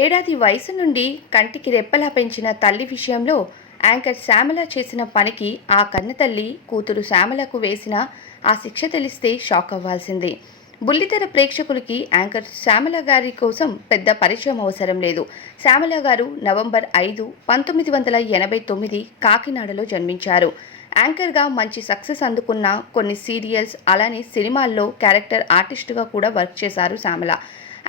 ఏడాది వయసు నుండి కంటికి రెప్పలా పెంచిన తల్లి విషయంలో యాంకర్ శ్యామల చేసిన పనికి ఆ కన్నతల్లి కూతురు శ్యామలకు వేసిన ఆ శిక్ష తెలిస్తే షాక్ అవ్వాల్సిందే. బుల్లితెర ప్రేక్షకులకి యాంకర్ శ్యామల గారి కోసం పెద్ద పరిచయం అవసరం లేదు. శ్యామల గారు నవంబర్ 5, 1989 కాకినాడలో జన్మించారు. యాంకర్గా మంచి సక్సెస్ అందుకున్న కొన్ని సీరియల్స్, అలానే సినిమాల్లో క్యారెక్టర్ ఆర్టిస్టుగా కూడా వర్క్ చేశారు శ్యామల.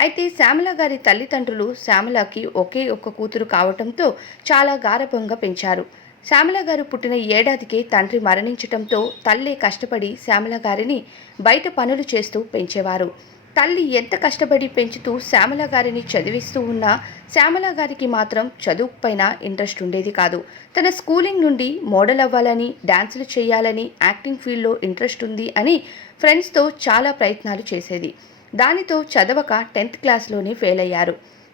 అయితే శ్యామల గారి తల్లిదండ్రులు శ్యామలకి ఒకే ఒక్క కూతురు కావటంతో చాలా గారాబంగా పెంచారు. శ్యామల గారు పుట్టిన ఏడాదికే తండ్రి మరణించటంతో తల్లి కష్టపడి శ్యామల గారిని బయట పనులు చేస్తూ పెంచేవారు. తల్లి ఎంత కష్టపడి పెంచుతూ శ్యామల గారిని చదివిస్తూ ఉన్నా శ్యామల గారికి మాత్రం చదువుపైన ఇంట్రెస్ట్ ఉండేది కాదు. తన స్కూలింగ్ నుండి మోడల్ అవ్వాలని, డాన్సులు చేయాలని, యాక్టింగ్ ఫీల్డ్లో ఇంట్రెస్ట్ ఉంది అని ఫ్రెండ్స్తో చాలా ప్రయత్నాలు చేసేది. దానితో చదవక 10th క్లాస్లోనే ఫెయిల్ అయ్యారు.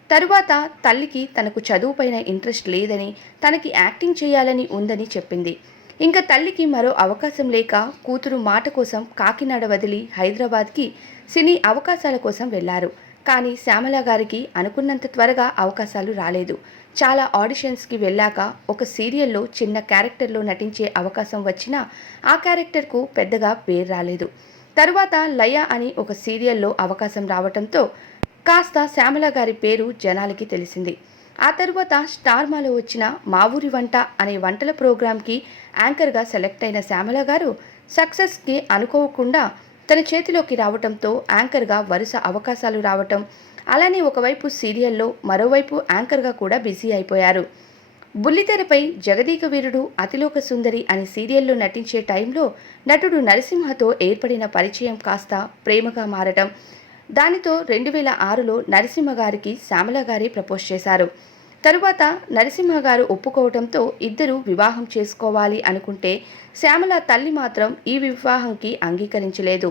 తరువాత తల్లికి తనకు చదువుపైన ఇంట్రెస్ట్ లేదని, తనకి యాక్టింగ్ చేయాలని ఉందని చెప్పింది. ఇంకా తల్లికి మరో అవకాశం లేక కూతురు మాట కోసం కాకినాడ వదిలి హైదరాబాద్కి సినీ అవకాశాల కోసం వెళ్లారు. కానీ శ్యామల గారికి అనుకున్నంత త్వరగా అవకాశాలు రాలేదు. చాలా ఆడిషన్స్కి వెళ్ళాక ఒక సీరియల్లో చిన్న క్యారెక్టర్లో నటించే అవకాశం వచ్చినా ఆ క్యారెక్టర్కు పెద్దగా పేరు రాలేదు. తరువాత లయ అని ఒక సీరియల్లో అవకాశం రావటంతో కాస్త శ్యామల గారి పేరు జనాలకి తెలిసింది. ఆ తరువాత స్టార్మాలో వచ్చిన మా ఊరి వంట అనే వంటల ప్రోగ్రాంకి యాంకర్గా సెలెక్ట్ అయిన శ్యామల గారు సక్సెస్కి అనుకోకుండా తన చేతిలోకి రావటంతో యాంకర్గా వరుస అవకాశాలు రావటం, అలానే ఒకవైపు సీరియల్లో, మరోవైపు యాంకర్గా కూడా బిజీ అయిపోయారు. బుల్లితెరపై జగదీక వీరుడు, అతిలోక సుందరి అనే సీరియల్లో నటించే టైంలో నటుడు నరసింహతో ఏర్పడిన పరిచయం కాస్త ప్రేమగా మారటం, దానితో 2006లో నరసింహ గారికి శ్యామల గారి ప్రపోజ్ చేశారు. తరువాత నరసింహ గారు ఒప్పుకోవడంతో ఇద్దరు వివాహం చేసుకోవాలి అనుకుంటే శ్యామల తల్లి మాత్రం ఈ వివాహంకి అంగీకరించలేదు.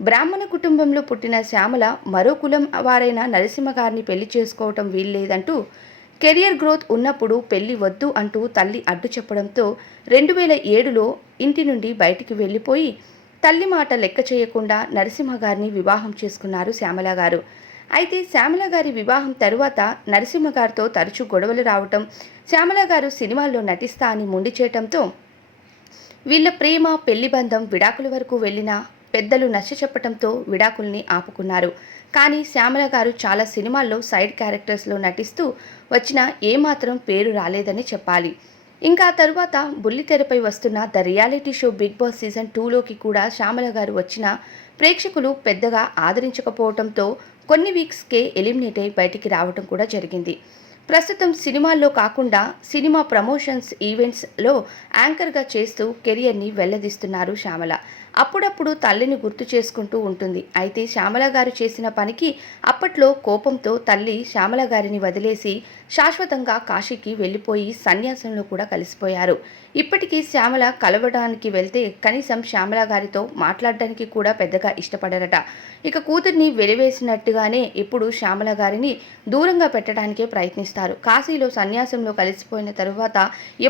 బ్రాహ్మణ కుటుంబంలో పుట్టిన శ్యామల మరో కులం వారైన నరసింహ గారిని పెళ్లి చేసుకోవటం వీల్లేదంటూ, కెరియర్ గ్రోత్ ఉన్నప్పుడు పెళ్లి వద్దు అంటూ తల్లి అడ్డు చెప్పడంతో 2007లో ఇంటి నుండి బయటికి వెళ్ళిపోయి తల్లి మాట లెక్క చేయకుండా నరసింహ గారిని వివాహం చేసుకున్నారు శ్యామల గారు. అయితే శ్యామల గారి వివాహం తరువాత నరసింహ గారితో తరచూ గొడవలు రావటం, శ్యామల గారు సినిమాల్లో నటిస్తా అని మొండి చేయటంతో వీళ్ళ ప్రేమ పెళ్లి బంధం విడాకుల వరకు వెళ్ళినా పెద్దలు నచ్చచెప్పటంతో విడాకుల్ని ఆపుకున్నారు. కానీ శ్యామల గారు చాలా సినిమాల్లో సైడ్ క్యారెక్టర్స్లో నటిస్తూ వచ్చినా ఏమాత్రం పేరు రాలేదని చెప్పాలి. ఇంకా తరువాత బుల్లితెరపై వస్తున్న the reality show big boss season 2లోకి కూడా శ్యామల గారు వచ్చిన ప్రేక్షకులు పెద్దగా ఆదరించకపోవడంతో కొన్ని వీక్స్కే ఎలిమినేట్ అయి బయటికి రావడం కూడా జరిగింది. ప్రస్తుతం సినిమాల్లో కాకుండా సినిమా ప్రమోషన్స్, ఈవెంట్స్లో యాంకర్గా చేస్తూ కెరియర్ని వెల్లదీస్తున్నారు శ్యామల. అప్పుడప్పుడు తల్లిని గుర్తు చేసుకుంటూ ఉంటుంది. అయితే శ్యామల గారు చేసిన పనికి అప్పట్లో కోపంతో తల్లి శ్యామల గారిని వదిలేసి శాశ్వతంగా కాశీకి వెళ్ళిపోయి సన్యాసంలో కూడా కలిసిపోయారు. ఇప్పటికీ శ్యామల కలవడానికి వెళ్తే కనీసం శ్యామల గారితో మాట్లాడడానికి కూడా పెద్దగా ఇష్టపడరట. ఇక కూతుర్ని వెలివేసినట్టుగానే ఇప్పుడు శ్యామల గారిని దూరంగా పెట్టడానికే ప్రయత్నిస్తారు. కాశీలో సన్యాసంలో కలిసిపోయిన తరువాత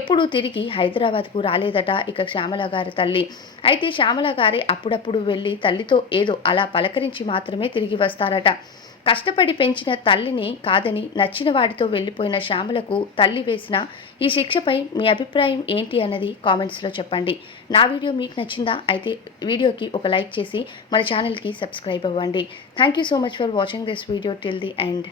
ఎప్పుడూ తిరిగి హైదరాబాద్కు రాలేదట ఇక శ్యామల గారి తల్లి. అయితే శ్యామల గారే అప్పుడప్పుడు వెళ్ళి తల్లితో ఏదో అలా పలకరించి మాత్రమే తిరిగి వస్తారట. కష్టపడి పెంచిన తల్లిని కాదని నచ్చిన వాడితో వెళ్ళిపోయిన శ్యామలకు తల్లి వేసిన ఈ శిక్షపై మీ అభిప్రాయం ఏంటి అన్నది కామెంట్స్లో చెప్పండి. నా వీడియో మీకు నచ్చిందా? అయితే వీడియోకి ఒక లైక్ చేసి మన ఛానల్కి సబ్స్క్రైబ్ అవ్వండి. Thank you so much for watching this video till the end.